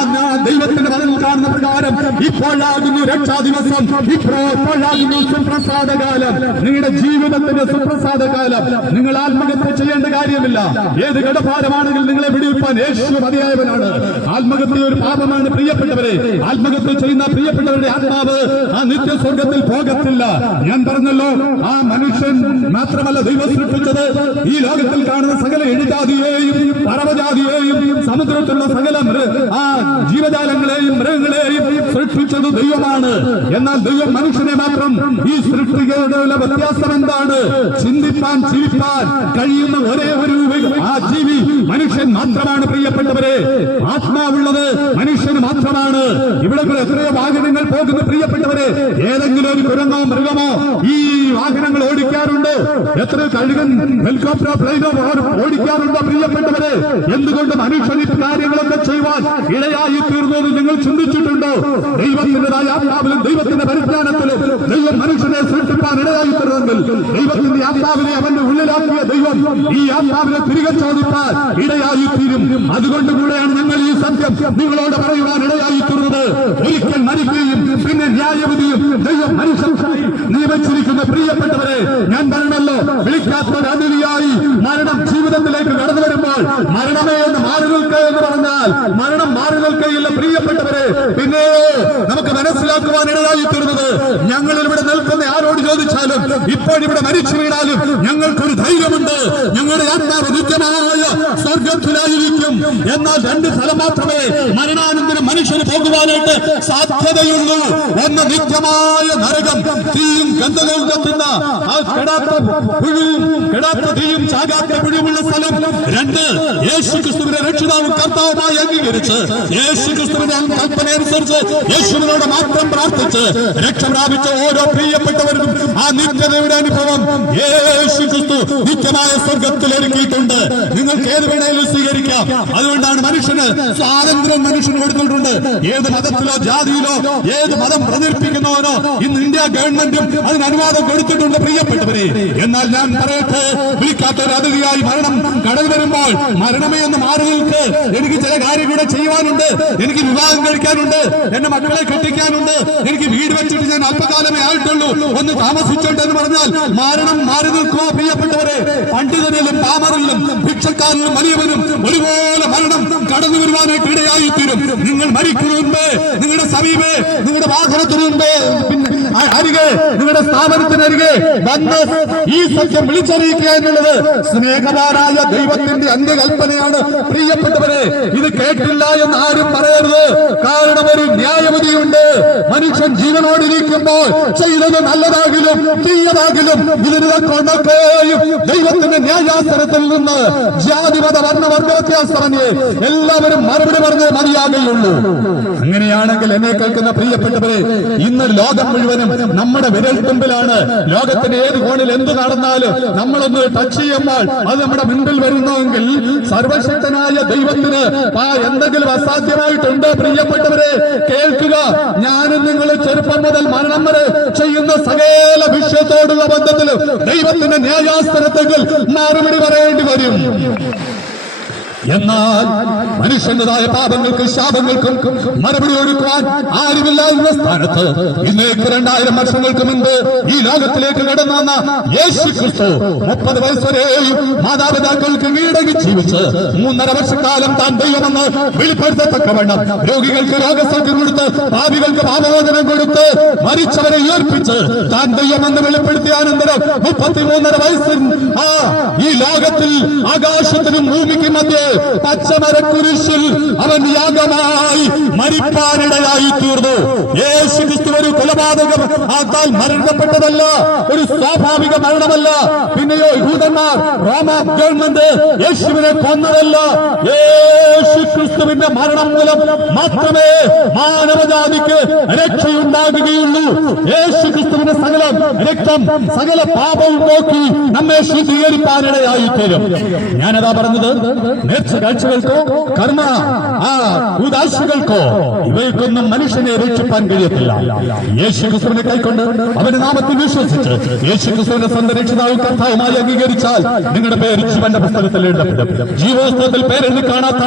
ദൈവത്തിന്റെ വചനം കാണുന്ന പ്രകാരം ഇപ്പോഴാകുന്നു രക്ഷാ ദിവസം, ഇപ്പോഴാകുന്നു സുപ്രസാദകാലം, നിങ്ങളുടെ ജീവിതത്തിന്റെ സുപ്രസാദകാലം. നിങ്ങൾ ആത്മഹത്യ ചെയ്യേണ്ട കാര്യമില്ല. ഏത് കടഭാരമാണെങ്കിലും നിങ്ങളെ വിടുവിപ്പാൻ യേശു മതിയായവനാണ്. ആത്മഹത്യ ഒരു പാപമാണ് പ്രിയപ്പെട്ടവരെ. ആത്മഹത്യ ചെയ്യുന്ന പ്രിയപ്പെട്ടവരുടെ ആത്മാവ് ആ നിത്യസ്വർഗത്തിൽ പോകത്തില്ല. ഞാൻ പറഞ്ഞല്ലോ, ആ മനുഷ്യൻ മാത്രമല്ല ദൈവം സൃഷ്ടിച്ചത് ഈ ലോകത്തിൽ കാണുന്ന സകല എഴുജാതിയെയും പറവജാതിയെയും സമുദ്രത്തിലുള്ള സകല ആ ജീവജാലങ്ങളെയും മൃഗങ്ങളെയും സൃഷ്ടിച്ചത് ദൈവമാണ്. എന്നാൽ ദൈവം മനുഷ്യനെ മാത്രം ഈ സൃഷ്ടികളുടെ വ്യത്യാസം എന്താണ്? ചിന്തിപ്പാൻ ചിരിപ്പാൻ കഴിയുന്ന ഒരേ ഒരു ആ ജീവി മനുഷ്യൻ മാത്രമാണ് പ്രിയപ്പെട്ടവരെ. ആത്മാവുള്ളത് മനുഷ്യന് മാത്രമാണ്. ഇവിടെ എത്രയോ വാഹനങ്ങൾ പോകുന്ന പ്രിയപ്പെട്ടവരെ, ഏതെങ്കിലും ഒരു കുരങ്ങോ മൃഗമോ ഈ വാഹനങ്ങൾ ഓടിക്കാറുണ്ടോ? എത്ര കഴുകൻ ഹെലികോപ്റ്ററോ പ്ലെയിനോ ഓടിക്കാറുണ്ടോ പ്രിയപ്പെട്ടവരെ? എന്തുകൊണ്ട് മനുഷ്യൻ ഈ കാര്യങ്ങളൊക്കെ ചെയ്യുവാൻ ഇടയായി തീർന്നത് നിങ്ങൾ ചിന്തിച്ചിട്ടുണ്ടോ? ദൈവത്തിൻ്റെതായ ആത്മാവിലും ദൈവത്തിന്റെ പരിജ്ഞാനത്തിലും ദൈവം മനുഷ്യനെ സൃഷ്ടിപ്പാൻ ഇടയായി തീർന്നെങ്കിൽ ദൈവത്തിന്റെ ആത്മാവിനെ അവന്റെ ഉള്ളിലാക്കിയ ദൈവം ഈ ആത്മാവിനെ തിരികെ ചോദിപ്പാൻ ഇടയായി തീരും. അതുകൊണ്ടുകൂടെയാണ് ഞങ്ങൾ ഈ സത്യം നിങ്ങളോട് പറയുവാൻ ഇടയായി തീർന്നത്. ഒരിക്കൽ മരിക്കുകയും പിന്നെ ന്യായവിധിയും ദൈവം മനുഷ്യർക്കായി നിയമിച്ചിരിക്കുന്ന പ്രിയപ്പെട്ടവരെ, ഞാൻ പറഞ്ഞല്ലോ, വിളിക്കാത്തൊരു അതിഥിയായി മരണം ജീവിതത്തിലേക്ക് കടന്നു വരുമ്പോൾ മരണമേ എന്ന് മാറി നിൽക്കുക എന്ന് പറഞ്ഞാൽ മരണം മാറി നിൽക്കുകയില്ല പ്രിയപ്പെട്ടവരെ. പിന്നെ നമുക്ക് മനസ്സിലാക്കുവാൻ ഇടയായി തീർന്നത്, ഞങ്ങൾ ഇവിടെ നിൽക്കുന്ന ആരോട് ചോദിച്ചാലും ഇപ്പോഴിവിടെ മരിച്ചു വീണാലും ഞങ്ങൾക്കൊരു ധൈര്യമുണ്ട്. ഞങ്ങളുടെ ആത്മാവ് നിത്യമായ സ്വർഗത്തിലായിരിക്കും. എന്നാൽ രണ്ട് സ്ഥലം മാത്രമേ മരണാനന്തരം മനുഷ്യന് പോകുവാനായിട്ട് സാധ്യതയുള്ളൂ. ഒന്ന് നിത്യമായ നരകം, തീയും ഗന്ധകവും കത്തുന്ന ആ കെടാത്ത തീയും ചാകാത്ത പുഴുവുള്ള സ്ഥലം. രണ്ട്, യേശുക്രിസ്തുവിനെ രക്ഷിതാവും കർത്താവുമായി അംഗീകരിച്ച് യേശുക്രിസ്തുവിന്റെ കൽപ്പന അനുസരിച്ച് യേശുവിനോട് മാത്രം പ്രാർത്ഥിച്ച് രക്ഷ പ്രാപിച്ച ഓരോ പ്രിയപ്പെട്ടവർക്കും ആ നിത്യതയുടെ അനുഭവം യേശുക്രിസ്തു നിത്യമായ സ്വർഗത്തിൽ ഒരുക്കിയിട്ടുണ്ട്. നിങ്ങൾ നിങ്ങൾക്ക് ഏത് വേണേലും സ്വീകരിക്കാം. അതുകൊണ്ടാണ് മനുഷ്യന് സ്വാതന്ത്ര്യം മനുഷ്യന് കൊടുത്തിട്ടുണ്ട്. ഏത് മതത്തിലോ ജാതിയിലോ ഏത് മതം പ്രചരിപ്പിക്കുന്നവനോ ഇന്ന് ഇന്ത്യ ഗവൺമെന്റും അതിന് അനുവാദം കൊടുത്തിട്ടുണ്ട് പ്രിയപ്പെട്ടവരെ. എന്നാൽ ഞാൻ പറയട്ടെ, വിളിക്കാത്തൊരു അതിഥിയായി മരണം കടന്നു വരുമ്പോൾ മരണമേ എന്ന് മാറി നിൽക്ക്. എനിക്ക് ചില കാര്യം കൂടെ ചെയ്യുവാനുണ്ട്. എനിക്ക് വിവാഹം കഴിക്കാനുണ്ട്, എന്റെ മക്കളെ കെട്ടിക്കാനുണ്ട്, എനിക്ക് വീട് വെച്ചിട്ട് ഞാൻ അല്പകാലമേ ആയിട്ടുള്ളൂ, ഒന്ന് താമസിച്ചോട്ടെ എന്ന് പറഞ്ഞാൽ മരണം മാറി നിൽക്കുമോ പ്രിയപ്പെട്ടവരെ? പണ്ഡിതനിലും പാമറിലും ഭിക്ഷക്കാരനും വലിയവനും ഒരുപോലെ മരണം കടന്നു വരുവാനായിട്ട് ഇടയായിത്തീരും. നിങ്ങൾ മരിക്കുന്നതിന് മുമ്പേ, നിങ്ങളുടെ സമീപേ, നിങ്ങളുടെ വാഹനത്തിന് മുമ്പേ, അരികെ, നിങ്ങളുടെ സ്ഥാപനത്തിനരികെ വന്ന് ഈ സത്യം വിളിച്ചറിയിക്കുക എന്നുള്ളത് സ്നേഹവാനായ ദൈവത്തിന്റെ അന്ത്യകൽപ്പനയാണ് പ്രിയപ്പെട്ടവരെ. ഇത് കേട്ടില്ല എന്ന് ആരും പറയരുത്. കാരണം ഒരു ന്യായവിധിയുണ്ട്. മനുഷ്യൻ ജീവനോടിരിക്കുമ്പോൾ ചെയ്തത് നല്ലതാകിലും തീയതാകിലും ഇതിന് കൊണ്ടൊക്കെയും ദൈവത്തിന്റെ ന്യായാസനത്തിൽ നിന്ന് ജാതിമത വർണ്ണവർഗ വ്യത്യാസമന്യേ എല്ലാവരും മറുപടി പറഞ്ഞേ മതിയാകുകയുള്ളൂ. അങ്ങനെയാണെങ്കിൽ എന്നെ കേൾക്കുന്ന പ്രിയപ്പെട്ടവരെ, ഇന്ന് ലോകം മുഴുവനും നമ്മുടെ വിരൽത്തുമ്പിലാണ്. ലോകത്തിന്റെ ഏത് കോണിൽ എന്ത് നടന്നാലും നമ്മളൊന്ന് ടച്ച് ചെയ്യുമ്പോൾ അത് നമ്മുടെ മുൻപിൽ വരുന്നുവെങ്കിൽ സർവശക്തനായ ദൈവത്തിന് എന്തെങ്കിലും അസാധ്യമായിട്ടുണ്ട് പ്രിയപ്പെട്ടവരെ? കേൾക്കുക, ഞാനും നിങ്ങൾ ചെറുപ്പം മുതൽ മരണം വരെ ചെയ്യുന്ന സകല വിഷയത്തോടുള്ള ബന്ധത്തിലും ദൈവത്തിന്റെ ന്യായാസനത്തിൽ മറുപടി പറയേണ്ടി വരും. എന്നാൽ മനുഷ്യന്റേതായ പാപങ്ങൾക്കും ശാപങ്ങൾക്കും മറുപടി ഒരുക്കുവാൻ ആരുമില്ലാത്ത സ്ഥാനത്ത് ഇന്നേക്ക് 2000 വർഷങ്ങൾക്ക് മുൻപ് ഈ ലോകത്തിലേക്ക് കടന്നു വന്ന യേശു ക്രിസ്തു 30 വയസ്സ് വരെയും മാതാപിതാക്കൾക്ക് കീഴടങ്ങി ജീവിച്ച് 3.5 വർഷക്കാലം താൻ ദൈവമെന്ന് വെളിപ്പെടുത്തത്തക്കവണ്ണം രോഗികൾക്ക് രോഗസൗഖ്യം കൊടുത്ത് പാപികൾക്ക് പാപമോചനം കൊടുത്ത് മരിച്ചവരെ ഉയർപ്പിച്ച് താൻ ദൈവമെന്ന് വെളിപ്പെടുത്തിയ അനന്തരം 33.5 വയസ്സിൽ ഈ ലോകത്തിൽ ആകാശത്തിനും ഭൂമിക്കും മധ്യേ പച്ചമരക്കുരിശിൽ അവൻ യാഗമായി മരിപ്പാനിടയായി തീർന്നു. യേശു ക്രിസ്തു ഒരു കൊലപാതകം ആക്കാൽ മരണപ്പെട്ടതല്ല, ഒരു സ്വാഭാവിക മരണമല്ല. പിന്നെയോ യഹൂദന്മാർ റോമ ഗവൺമെന്റ് യേശുവിനെ കൊന്നതല്ല. യേശു ക്രിസ്തുവിന്റെ മരണം മൂലം മാത്രമേ മാനവജാതിക്ക് രക്ഷയുണ്ടാകുകയുള്ളൂ. യേശു ക്രിസ്തുവിന്റെ സകല രക്തം സകല പാപവും നോക്കി നമ്മെ ശുദ്ധീകരിപ്പാനിടയായി തീരും. ഞാനതാ പറഞ്ഞത്, കാഴ്ചകൾക്കോ കർമ്മ ഉദാശകൾക്കോ ഇവയ്ക്കൊന്നും മനുഷ്യനെ രക്ഷിപ്പാൻ കഴിയത്തില്ല. യേശു ക്രിസ്തുവിനെ കൈക്കൊണ്ട് അവന്റെ നാമത്തിൽ വിശ്വസിച്ച് യേശു ക്രിസ്തുവിന്റെ സ്വന്തം രക്ഷിതാവും കർത്താവുമായി അംഗീകരിച്ചാൽ നിങ്ങളുടെ പേര് ജീവന്റെ പുസ്തകത്തിൽ എഴുതപ്പെടും. ജീവപുസ്തകത്തിൽ പേരെഴുതി കാണാത്ത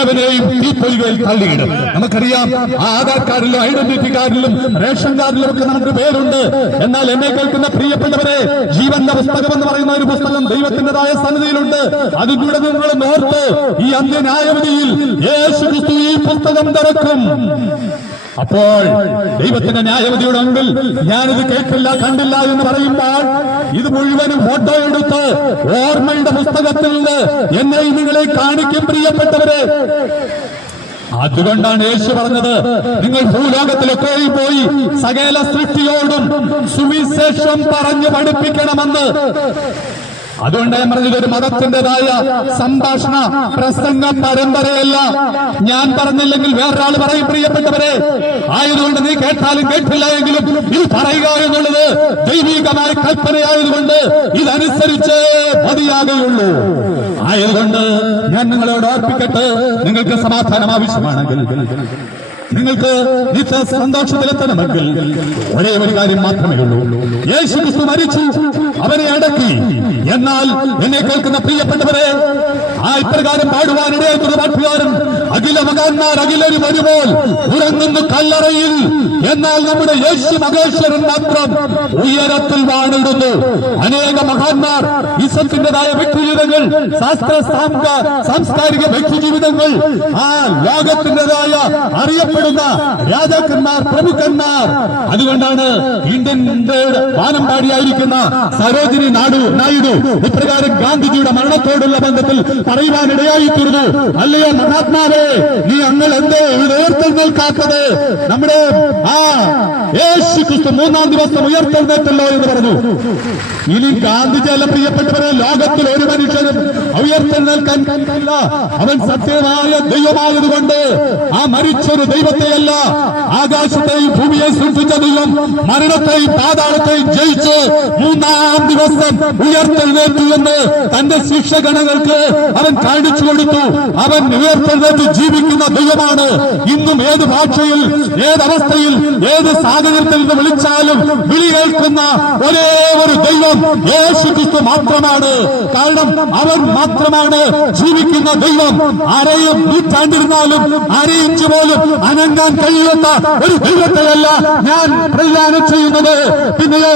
ഏവനെയും തീപ്പൊലികളിൽ തള്ളിയിടും. നമുക്കറിയാം, ആധാർ കാർഡിലും ഐഡന്റിറ്റി കാർഡിലും റേഷൻ കാർഡിലും ഒക്കെ നമുക്ക് പേരുണ്ട്. എന്നാൽ എന്നെ കേൾക്കുന്ന പ്രിയപ്പെട്ടവരെ, ജീവന്റെ പുസ്തകം എന്ന് പറയുന്ന ഒരു പുസ്തകം ദൈവത്തിന്റേതായ സന്നിധിയിലുണ്ട്. അതിലൂടെ നിങ്ങൾ നോർത്ത് ഈ അന്ത്യന്യായവിധിയിൽ യേശു ക്രിസ്തു ഈ പുസ്തകം തുറക്കും. അപ്പോൾ ദൈവത്തിന്റെ ന്യായവിധിയുടെ മുമ്പിൽ ഞാനിത് കേട്ടില്ല കണ്ടില്ല എന്ന് പറയുമ്പോൾ ഇത് മുഴുവനും ഫോട്ടോ എടുത്ത് ഓർമ്മയുടെ പുസ്തകത്തിൽ നിന്ന് എന്നെ നിങ്ങളെ കാണിക്കും പ്രിയപ്പെട്ടവരെ. അതുകൊണ്ടാണ് യേശു പറഞ്ഞത്, നിങ്ങൾ ഭൂലോകത്തിലൊക്കെ പോയി സകല സൃഷ്ടിയോടും സുവിശേഷം പറഞ്ഞു പഠിപ്പിക്കണമെന്ന്. അതുകൊണ്ട് ഞാൻ പറഞ്ഞത് ഒരു മതത്തിന്റേതായ സംഭാഷണ പ്രസംഗ പരമ്പരയല്ല. ഞാൻ പറഞ്ഞില്ലെങ്കിൽ വേറൊരാൾ പറയും പ്രിയപ്പെട്ടവരെ. ആയതുകൊണ്ട് നീ കേട്ടാലും കേട്ടില്ല എങ്കിലും ഇത് പറയുക എന്നുള്ളത് ദൈവികമായ കൽപ്പനയായതുകൊണ്ട് ഇതനുസരിച്ച് മതിയാകുകയുള്ളൂ. ആയതുകൊണ്ട് ഞാൻ നിങ്ങളോട് ഓർപ്പിക്കട്ടെ, നിങ്ങൾക്ക് സമാധാനം ആവശ്യമാണെങ്കിൽ, നിങ്ങൾക്ക് നിത്യ സന്തോഷത്തിലെത്തണമെങ്കിൽ ഒരേ ഒരു കാര്യം മാത്രമേ ഉള്ളൂ. യേശു ക്രിസ്തു മരിച്ചു, അവരെ അടക്കി. എന്നാൽ എന്നെ കേൾക്കുന്ന പ്രിയപ്പെട്ടവരെ, ഇപ്രകാരം പാടുവാനിടയായിട്ടുള്ള പാട്ടുകാരൻ, അഖില മകാന്മാർ അഖിലര് വരുമ്പോൾ ഉറങ്ങുന്നു കല്ലറയിൽ, എന്നാൽ നമ്മുടെ യേശു മഹേശ്വരൻ മാത്രം ഉയരത്തിൽ വാണിടുന്നു. അനേക മഹാന്മാർ ഇസത്തിന്റേതായ വ്യക്തിജീവിതങ്ങൾ, ശാസ്ത്ര സാംസ്കാരിക വ്യക്തിജീവിതങ്ങൾ, ലോകത്തിന്റേതായ അറിയപ്പെടുന്ന രാജാക്കന്മാർ, പ്രമുഖന്മാർ. അതുകൊണ്ടാണ് ഇന്ത്യൻ വാനമ്പാടിയായിരിക്കുന്ന സരോജിനി നായിഡു ഇപ്രകാരം ഗാന്ധിജിയുടെ മരണത്തോടുള്ള ബന്ധത്തിൽ പറയുവാനിടയായി തീർന്നു. അല്ലയോ മഹാത്മാവേ, നീ അങ്ങൾ എന്തോ ഉയർത്തെഴുന്നേൽക്കാത്തത്? നമ്മുടെ യേശു ക്രിസ്തു 3-ാം ദിവസം ഉയർത്തെഴുന്നേറ്റല്ലോ എന്ന് പറഞ്ഞു. ഇനി ഗാന്ധിജിയല്ല പ്രിയപ്പെട്ടവരെ, ലോകത്തിൽ ഒരു മനുഷ്യനും ഉയർത്തെഴുന്നേൽക്കാൻ കഴിയില്ല. അവൻ സത്യമായ ദൈവമായതുകൊണ്ട് ആ മരിച്ചൊരു ദൈവ ദൈവത്തെയല്ല, ആകാശത്തെയും ഭൂമിയെ സൃഷ്ടിച്ച ദൈവം മരണത്തെയും പാതാളത്തെയും ജയിച്ച് മൂന്നാം ദിവസം ഉയർത്തെഴുന്നേറ്റു എന്ന് തന്റെ ശിക്ഷഗണങ്ങൾക്ക് അവൻ കാണിച്ചു കൊടുത്തു. അവൻ ഉയർത്തെഴുന്നേറ്റ് ജീവിക്കുന്ന ദൈവമാണ്. ഇന്നും ഏത് ഭാഷയിൽ, ഏതവസ്ഥയിൽ, ഏത് സാഹചര്യത്തിൽ നിന്ന് വിളിച്ചാലും വിളി കേൾക്കുന്ന ഒരേ ഒരു ദൈവം യേശുക്രിസ്തു മാത്രമാണ്. കാരണം അവൻ മാത്രമാണ് ജീവിക്കുന്ന ദൈവം. ആരെയും നൂറ്റാണ്ടിരുന്നാലും അരയിഞ്ച് പോലും അനങ്ങാൻ കഴിയാത്ത ഒരു ദൈവത്തെയല്ല ഞാൻ പ്രതിദാനം ചെയ്യുന്നത്. പിന്നെയോ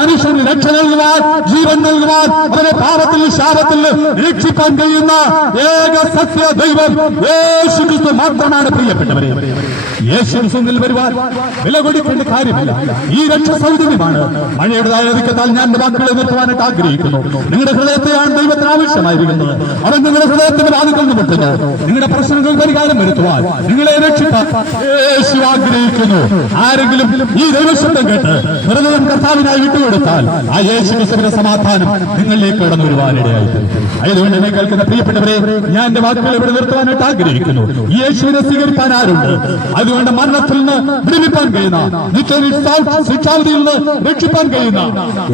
മനുഷ്യന് രക്ഷ നൽകുവാൻ, ജീവൻ നൽകുവാൻ, അവരെ പാപത്തിൽ ശാപത്തിൽ രക്ഷിക്കാൻ കഴിയുന്ന ഏക സത്യ ദൈവം യേശുക്രിസ്തു മാത്രമാണ്. പ്രിയപ്പെട്ടവരെ, യേശുക്രിസ്തുവിൽ വരുവാൻ വില കൊടുക്കേണ്ട കാര്യമില്ല. ഈ രക്ഷ സൗജന്യമാണ്. മഴയുടെ താഴെത്താൽ ഞാൻ എന്റെ വാക്കുകളെ നിർത്തുവാനായിട്ട് ആഗ്രഹിക്കുന്നു. നിങ്ങളുടെ ഹൃദയത്തെയാണ് ദൈവത്തിന് ആവശ്യമായിരിക്കുന്നത്. അവൻ നിങ്ങളുടെ ഹൃദയത്തിന്റെ വാതിൽക്കൽ മുട്ടുന്നു. നിങ്ങളുടെ പ്രശ്നങ്ങൾ പരിഹാരം വരുത്തുവാൻ, നിങ്ങളെ രക്ഷിക്കാൻ യേശു ആഗ്രഹിക്കുന്നു. ആരെങ്കിലും ഈ ദൈവശബ്ദം കേട്ട് ഹൃദയം കർത്താവിനായി വിട്ടുകൊടുത്താൽ ആ യേശുക്രിസ്തുവിന്റെ സമാധാനം നിങ്ങളിലേക്ക് കടന്നു വരുവാനിടയായി. അതുകൊണ്ട് എന്നെ കേൾക്കുന്ന പ്രിയപ്പെട്ടവരെ, ഞാൻ എന്റെ വാക്കുകൾ ഇവിടെ നിർത്തുവാനായിട്ട് ആഗ്രഹിക്കുന്നു. യേശുവിനെ സ്വീകരിക്കാൻ ആരുണ്ട്? അതുകൊണ്ട് മരണത്തിൽ നിന്ന് വിടുവിപ്പാൻ കഴിയുന്ന, ശിക്ഷാവിധിയിൽ നിന്ന് രക്ഷിപ്പാൻ കഴിയുന്ന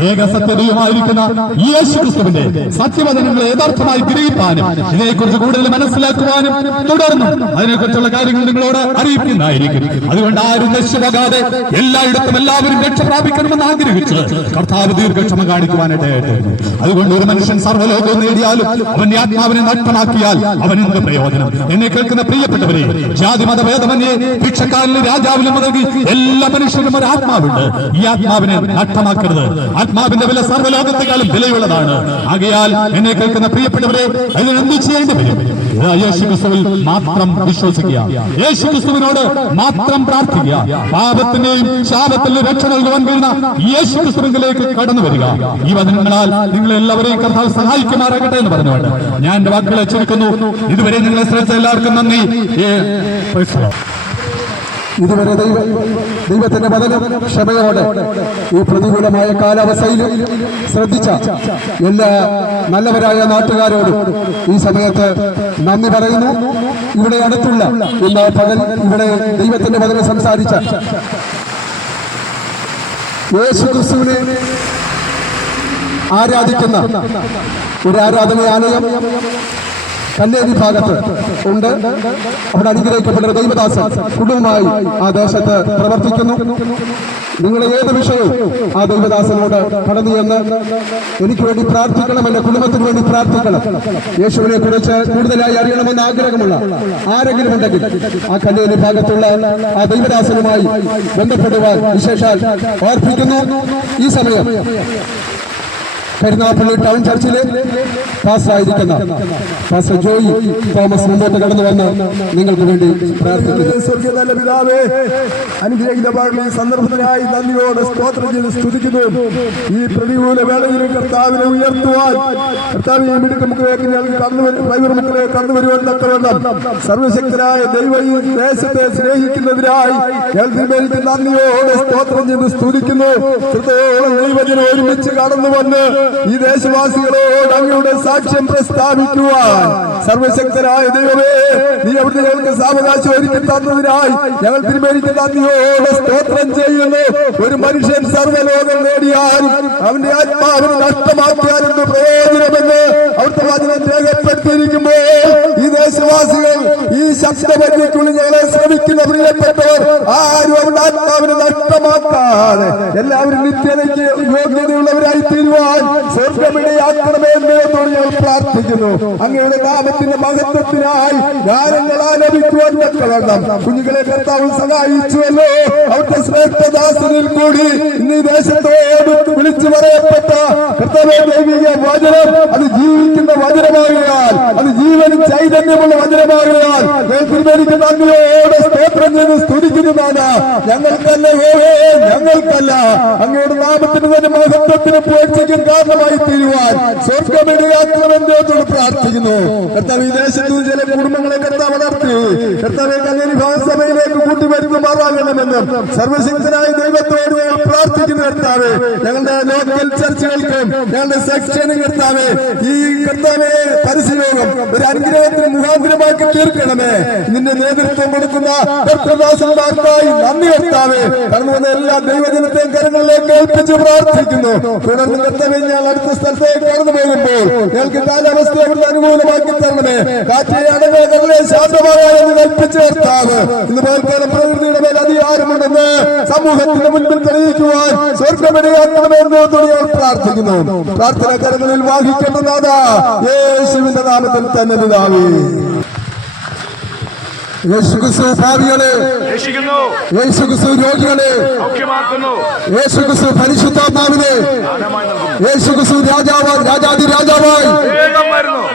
ഏക സത്യദൈവമായിരിക്കുന്ന ഈ യേശുക്രിസ്തുവിന്റെ സത്യവചനങ്ങളെ യഥാർത്ഥമായി ഗ്രഹിക്കാനും ഇതിനെക്കുറിച്ച് കൂടുതൽ മനസ്സിലാക്കുവാനും തുടർന്നും അതിനെക്കുറിച്ചുള്ള കാര്യങ്ങൾ നിങ്ങളോട് അറിയിക്കുന്നതായിരിക്കും. അതുകൊണ്ട് ആരും നശിച്ചുപോകാതെ എല്ലായിടത്തും എല്ലാവരും രക്ഷ പ്രാപിക്കണമെന്ന് ആഗ്രഹിച്ച് കർത്താവ് ദീർഘക്ഷമ കാണിക്കുവാനായിട്ട്. അതുകൊണ്ട് ഒരു മനുഷ്യൻ സർവ്വലോകവും നേടിയാലും അവന്റെ ആത്മാവിനെ നഷ്ടമാക്കിയാൽ അവൻ എന്ത് പ്രയോജനം? എന്നെ കേൾക്കുന്ന പ്രിയപ്പെട്ടവരെ, ജാതി മതഭേദമന്യേ ഭിക്ഷക്കാരനും രാജാവിലും മുതൽ എല്ലാ മനുഷ്യരും ഒരു ആത്മാവുണ്ട്. ഈ ആത്മാവിനെ നഷ്ടമാക്കരുത്. ആത്മാവിന്റെ വില സർവ്വലോകത്തെക്കാളും വിലയുള്ളതാണ്. ആകയാൽ എന്നെ കേൾക്കുന്ന പ്രിയപ്പെട്ടവരെ, അതിനെന്ത് ചെയ്യേണ്ടി വരും? യേശുക്രിസ്തുവിൽ മാത്രം വിശ്വസിക്കുക, യേശുക്രിസ്തുവിനോട് മാത്രം പ്രാർത്ഥിക്കുക. പാപത്തിന്റെയും ശാപത്തിന്റെയും രക്ഷ നൽകുവാൻ കഴിയുന്ന യേശുക്രിസ്തുവിലേക്ക് കടന്നു വരിക. ഈ വചനങ്ങളാൽ നിങ്ങൾ എല്ലാവരെയും കർത്താവ് സഹായിക്കുമാറാകട്ടെ എന്ന് പറഞ്ഞുകൊണ്ട് ഞാൻ എന്റെ വാക്കുകളെ ചുരുക്കുന്നു. ഇതുവരെ നിങ്ങളെ ശ്രദ്ധിച്ച എല്ലാവർക്കും നന്ദി. ഇതുവരെ ദൈവത്തിന്റെ വചനം ക്ഷമയോടെ ഈ പ്രതികൂലമായ കാലാവസ്ഥയിൽ ശ്രദ്ധിച്ച എല്ലാ നല്ലവരായ നാട്ടുകാരോടും ഈ സമയത്ത് നന്ദി പറയുന്നു. ഇവിടെ അടുത്തുള്ള ഇന്ന് പകൽ ഇവിടെ ദൈവത്തിന്റെ വചനം സംസാരിച്ച യേശുക്രിസ്തുവിനെ ആരാധിക്കുന്ന ഒരു ആരാധനാലയം കല്ലേരി ഭാഗത്ത് ഉണ്ട്. അവിടെ അനുഗ്രഹിക്കപ്പെട്ട ദൈവദാസൻ കുടുംബമായി ആ ദേശത്ത് പ്രവർത്തിക്കുന്നു. നിങ്ങൾ ഏത് വിഷയവും ആ ദൈവദാസനോട് കടന്നു എന്ന് എനിക്ക് വേണ്ടി പ്രാർത്ഥിക്കണം, എന്റെ കുടുംബത്തിന് വേണ്ടി പ്രാർത്ഥിക്കണം. യേശുവിനെ കുറിച്ച് കൂടുതലായി അറിയണമെന്ന് ആഗ്രഹമുള്ള ആരെങ്കിലും ഉണ്ടെങ്കിൽ ആ കല്ലേരി ഭാഗത്തുള്ള ആ ദൈവദാസനുമായി ബന്ധപ്പെടുവാൻ വിശേഷാൽ ഓർപ്പിക്കുന്നു. ഈ സമയം കരുനാഗപ്പള്ളി ടൗൺ ചർച്ചിലെ പാസ്റ്ററായിരിക്കുന്ന പാസ്റ്റർ ജോയി തോമസ് മുമ്പോട്ട് കടന്നു വന്ന് നിങ്ങൾക്ക് വേണ്ടി പ്രാർത്ഥിക്കുന്നു. സ്വർഗീയ നല്ല പിതാവേ, അനുഗ്രഹിക്കപ്പെട്ട ഈ സന്ദർഭത്തിനായി നന്ദിയോടെ സ്തോത്രം ചെയ്ത് സ്തുതിക്കുന്നു. ഈ പ്രതികൂല വേളയിൽ കർത്താവിനെ ഉയർത്തുവാൻ, കർത്താവിനെ മക്കളെ കടന്നു വരുവാൻ തക്കവണ്ണം സർവശക്തനായ ദൈവം ഈ ദേശത്തെ സ്നേഹിക്കുന്നതിനായി ഞങ്ങൾക്ക് നന്ദിയോടെ സ്തോത്രം ചെയ്ത് സ്തുതിക്കുന്നു. ദൈവജനം ഒരുമിച്ച് കടന്നു വന്ന് ഈ ദേശവാസികളോട് അങ്ങയുടെ സാക്ഷ്യം പ്രസ്താവിക്കുവാൻ സർവശക്തനായ ദൈവമേ, നീ അവിടുന്ന് ഞങ്ങൾക്ക് സാവകാശം ഒരുക്കി തന്നതിനായി ഞങ്ങൾ തിരുമേനിക്ക് നന്ദിയോടെ സ്തോത്രം ചെയ്യുന്നു. ഒരു മനുഷ്യൻ സർവ്വലോകം നേടിയാലും അവന്റെ ആത്മാവിനെ നഷ്ടമാക്കിയാലും പ്രയോജനമെന്ന് അവിടുത്തെ വചനം രേഖപ്പെടുത്തിയിരിക്കുമ്പോൾ ഈ ദേശവാസികൾ ഈ ശബ്ദപരിധിക്കുള്ളിൽ ഞങ്ങളെ ശ്രമിക്കുന്ന പ്രിയപ്പെട്ടവർ ആരും അവരുടെ ആത്മാവിനെ നഷ്ടമാക്കാതെ എല്ലാവരും നിത്യതയ്ക്ക് യോഗ്യതയുള്ളവരായി തീരുവാൻ സ്വർഗമിടയാക്കണമേ എന്നോട് ഞങ്ങൾ പ്രാർത്ഥിക്കുന്നു. അങ്ങയുടെ നാമത്തിന്റെ മഹത്വത്തിനായി ഗാനങ്ങൾ ആലപിക്കുവാൻ തക്കവണ്ണം കുഞ്ഞുങ്ങളെ കർത്താവ് സഹായിച്ചുവല്ലോ. അവിടുത്തെ ശ്രേഷ്ഠദാസനിൽ കൂടി ഇന്ന് ഈ ദേശത്തോട് വിളിച്ചു പറയപ്പെട്ട കർത്താവേ ദൈവിക വചനം അത് ജീവിക്കുന്ന വചനമാകുകയാൽ, അത് ജീവനും ചൈതന്യമുള്ള വചനമാകുകയാൽ ഞങ്ങൾക്ക് നന്ദിയോടെ സ്തോത്രം ചെയ്ത് സ്തുതിക്കുന്നതാണ്. ഞങ്ങൾക്കല്ല ഞങ്ങൾക്കല്ല അങ്ങയുടെ നാമത്തിന് തന്നെ മഹത്വത്തിന് പൂഴ്ചയ്ക്കും കാരണമായി തീരുവാൻ സ്വർഗമിടയാക്കണമെന്നോട് പ്രാർത്ഥിക്കുന്നു. കർത്താവ് ഈ ദേശത്തു ചില കുടുംബങ്ങളെ കർത്താവ് വളർത്തി കർത്താവെ കല്ലേരി ഭാഗസഭയിലേക്ക് കൂട്ടിവരുത്തുമാറാകണമെന്നും സർവശക്തനായ ദൈവത്തോട് ഞങ്ങൾ പ്രാർത്ഥിക്കുന്നു. കർത്താവെ ഞങ്ങളുടെ ലോക്കൽ ചർച്ചകൾക്കും ഞങ്ങളുടെ സെക്ഷനും കർത്താവെ ഈ കർത്താവെ പരിശീലനം ഒരു അനുഗ്രഹത്തിന് മുഖാന്തരമാക്കി തീർക്കണമേ. നിന്റെ നേതൃത്വം കൊടുക്കുന്ന കർത്തദാസന്മാർക്കായി നന്ദി കർത്താവേ. കടന്നു വന്ന എല്ലാ ദൈവജനത്തെയും കരങ്ങളിലേക്ക് ഏൽപ്പിച്ച് പ്രാർത്ഥിക്കുന്നു. തുടർന്ന് കർത്താവേ, ഞാൻ അടുത്ത സ്ഥലത്തേക്ക് കടന്നു പോകുമ്പോൾ ഞങ്ങൾക്ക് കാലാവസ്ഥയെ അനുകൂലമാക്കി തരണമേ. കാറ്റെ അടങ്ങുകളെ ശാന്തമായ എന്ന് കൽപ്പിച്ച് കർത്താവ് ഇന്ന് പോൽക്കാലം പ്രകൃതിയുടെ മേൽ അധികാരമുണ്ടെന്ന് സമൂഹത്തിന്റെ മുൻപിൽ തെളിയിക്കുവാൻ സ്വർഗമിടയാക്കണമെന്ന് തുടങ്ങിയവർ പ്രാർത്ഥിക്കുന്നു. പ്രാർത്ഥന കരങ്ങളിൽ വാഹിക്കേണ്ടതാ യേശുവിന്റെ നാമത്തിൽ തന്നെ പിതാവേ. യേശുക്രിസ്തു ഭാവികളെ, യേശുക്രിസ്തു രോഗികളെ, യേശുക്രിസ്തു പരിശുദ്ധാത്മാവിനെ, യേശുക്രിസ്തു രാജാതി രാജാവായി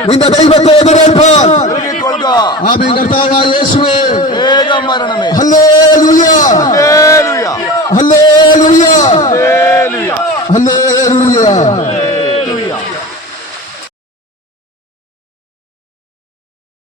നിന്റെ ദൈവത്തെ എതിരേൽപ്പാൻ ആമേൻ. കർത്താവായ യേശുവേ, ഹല്ലേലൂയ, ഹല്ലേലൂയ, ഹല്ലേലൂയ.